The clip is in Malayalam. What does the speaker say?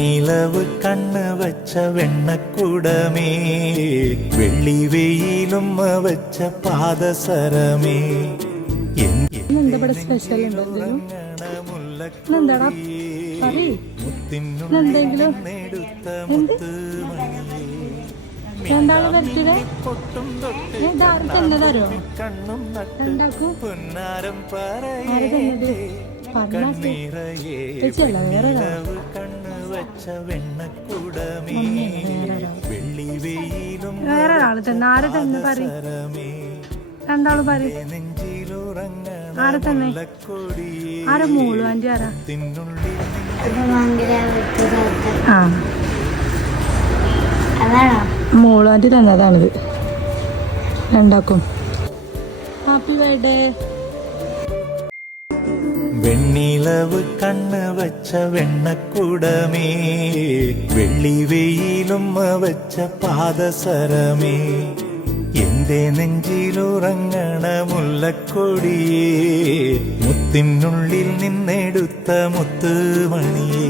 വെണ്ണിലവ് കണ്ണ് വച്ച വെണ്ണക്കുടമേ, വെള്ളി വെയിലും വെച്ച പാദസരമേ, രണ്ടാള് വരച്ചത് തന്നതാരോ പൊന്നാരം വേറെ ഒരാള് തന്നെ ആരെ തന്നെ പറയും രണ്ടാള് പറയും ആരെ തന്നെ ആരെ മോളു ആന്റി ആരാ മോളു ആന്റി തന്നതാണിത് രണ്ടാക്കും. Happy birthday. വെണ്ണിലവ് കണ്ണ് വച്ച വെണ്ണക്കുടമേ, വെള്ളി വെയിലും വെച്ച പാദസരമേ, എന്റെ നെഞ്ചിലുറങ്ങണ മുല്ലക്കൊടിയേ, മുത്തിനുള്ളിൽ നിന്നെടുത്ത മുത്തുമണിയേ.